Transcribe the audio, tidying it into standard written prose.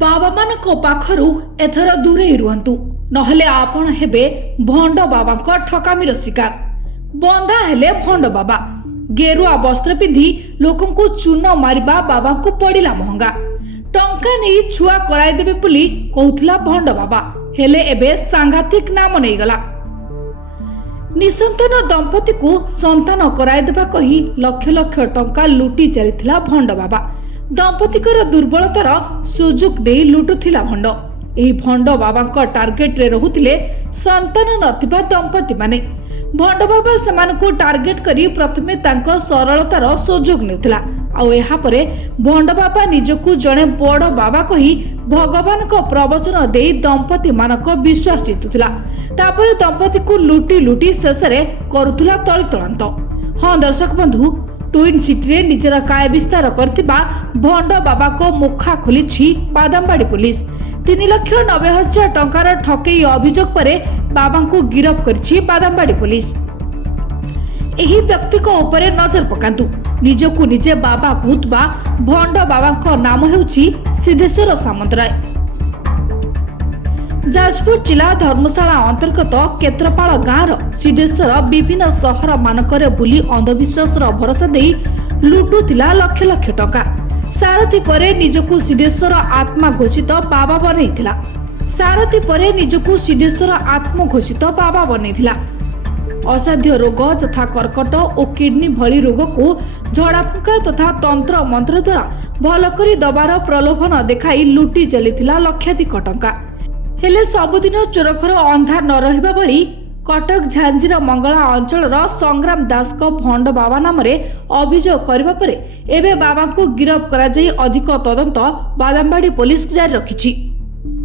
बाबा मानक पाखरु एथर दूरे रुहंतु नहले आपण हेबे भंड बाबांक ठकामीर शिकार। बंधा हेले भंड बाबा गेरुआ वस्त्र पिंधि लोकंकु चून मारिबा बाबांकु पड़िला महंगा। टंका नहीं छुआ कराई देबे बोली कहउथला भंड बाबा हेले एबे सांघातिक नाम नहीं गला। निसंतान दंपति को संतान कराई देबा कही लक्ष लक्ष टंका लुटी चलिथिला भंड बाबा। दंपतिकर दुर्बलतार सुजोग देई लुटुथिला भंड। एही भंड बाबांक टार्गेट रे रहुथिले संतान नथिबा दंपति माने। भंड बाबा सेमानकु टार्गेट करी प्रथमे तांको सरलतार सुजोग नेथिला आउ एहा परे भंड बाबा निजकु जणे बड़ बाबा कही भगवान को प्रवचन देई दंपति मानक विश्वास जितुथिला। तापरे दंपति को लुटी लुटी शेषरे करुथुला तळी तळांत। हाँ दर्शक बंधु, ट्विन सिटी रे निजर काय विस्तार करथिबा भंड बाबा को मुखा खोलिछि बादामबाड़ी पुलिस। 3,90,000 टंकार ठकेई अभियोग परे बाबा को गिरफ करछि बादामबाड़ी पुलिस। एही व्यक्ति को ऊपर नजर पकांतु। निजकु निजे बाबा कहउतबा भंड बाबा को नाम हेउछि सिद्धेश्वर सामंतराय। जाजपुर जिला धर्मशाला अंतर्गत केत्रपाल गाँव सिद्धेश्वर विभिन्न सहर मानकरे बुली अंधविश्वास भरोसा देई लुटुथिला लक्ष लक्ष टंका। सारथी परे निजकु सिद्धेश्वर आत्मा घोषित बाबा बनैथिला। सारथी परे निजकु सिद्धेश्वर आत्म घोषित बाबा बनैथिला। असाध्य रोग तथा कर्कट और किडनी भली रोग को झड़ाफुंका तथा तंत्र मंत्र द्वारा भल करी दबार प्रलोभन देखाई लुटी चलिथिला लक्षाधिक टंका। हेले सबुदिन चोरखर अंधार न रहिबा भली कटक झांझीर मंगला अंचलर संग्राम दास को भंड बाबा नाम अभियोग करबा परे एबे बाबा को गिरफ करा जाई अधिक तदंत बादामबाड़ी पुलिस जारी रखिछि।